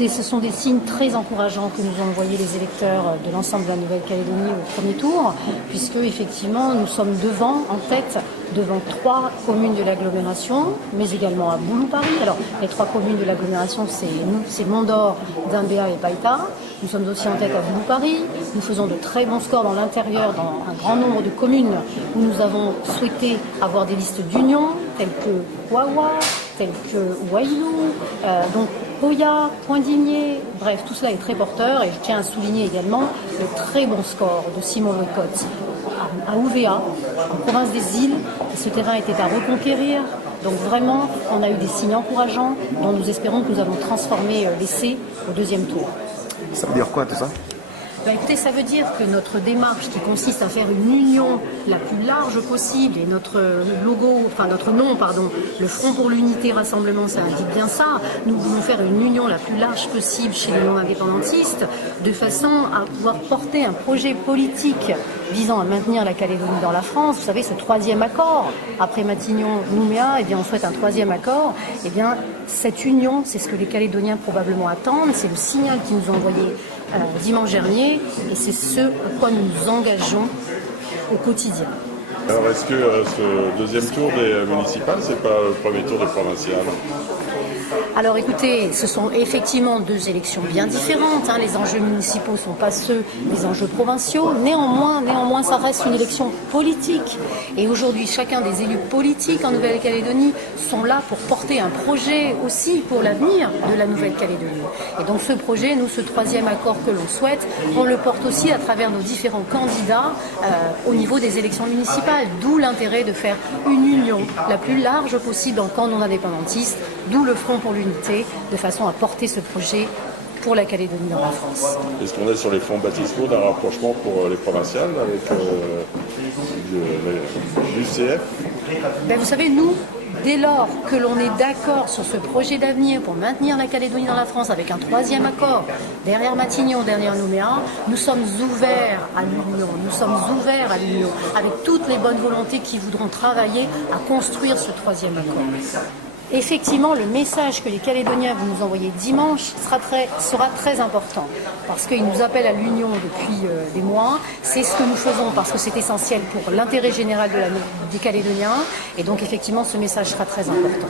écoutez, ce sont des signes très encourageants que nous ont envoyés les électeurs de l'ensemble de la Nouvelle-Calédonie au premier tour, puisque effectivement nous sommes en tête, devant 3 communes de l'agglomération, mais également à Boulou-Paris. Alors, les 3 communes de l'agglomération, c'est Mont-d'Or, Dimbéa et Païta. Nous sommes aussi en tête à Boulou-Paris. Nous faisons de très bons scores dans l'intérieur, dans un grand nombre de communes où nous avons souhaité avoir des listes d'union, telles que Wawa, telles que Wailou, donc Poya, Poindigné, bref, tout cela est très porteur et je tiens à souligner également le très bon score de Simon Lecotte à Ouvéa, en province des Îles. Ce terrain était à reconquérir, donc vraiment, on a eu des signes encourageants dont nous espérons que nous allons transformer l'essai au deuxième tour. Ça veut dire quoi tout ça ? Écoutez, ça veut dire que notre démarche qui consiste à faire une union la plus large possible, et notre nom, le Front pour l'Unité Rassemblement, ça indique bien ça, nous voulons faire une union la plus large possible chez les non-indépendantistes, de façon à pouvoir porter un projet politique visant à maintenir la Calédonie dans la France. Vous savez, ce 3e accord, après Matignon-Nouméa, on souhaite un 3e accord. Cette union, c'est ce que les Calédoniens probablement attendent, c'est le signal qu'ils nous ont envoyé dimanche dernier, et c'est ce à quoi nous nous engageons au quotidien. Alors est-ce que ce deuxième tour des municipales, c'est pas le premier tour des provinciales ? Alors écoutez, ce sont effectivement 2 élections bien différentes. Les enjeux municipaux ne sont pas ceux des enjeux provinciaux. Néanmoins, ça reste une élection politique. Et aujourd'hui, chacun des élus politiques en Nouvelle-Calédonie sont là pour porter un projet aussi pour l'avenir de la Nouvelle-Calédonie. Et donc ce projet, nous, ce 3e accord que l'on souhaite, on le porte aussi à travers nos différents candidats au niveau des élections municipales. D'où l'intérêt de faire une union la plus large possible en camp non indépendantiste, d'où le Front pour l'Unité, de façon à porter ce projet pour la Calédonie dans la France. Est-ce qu'on est sur les fonds baptismaux d'un rapprochement pour les provinciales avec l'UCF ? Vous savez, nous, dès lors que l'on est d'accord sur ce projet d'avenir pour maintenir la Calédonie dans la France avec un 3e accord, derrière Matignon, derrière Nouméa, nous sommes ouverts à l'union. Nous sommes ouverts à l'union, avec toutes les bonnes volontés qui voudront travailler à construire ce 3e accord. Effectivement, le message que les Calédoniens vont nous envoyer dimanche sera très important, parce qu'ils nous appellent à l'union depuis des mois. C'est ce que nous faisons parce que c'est essentiel pour l'intérêt général des Calédoniens, et donc effectivement ce message sera très important.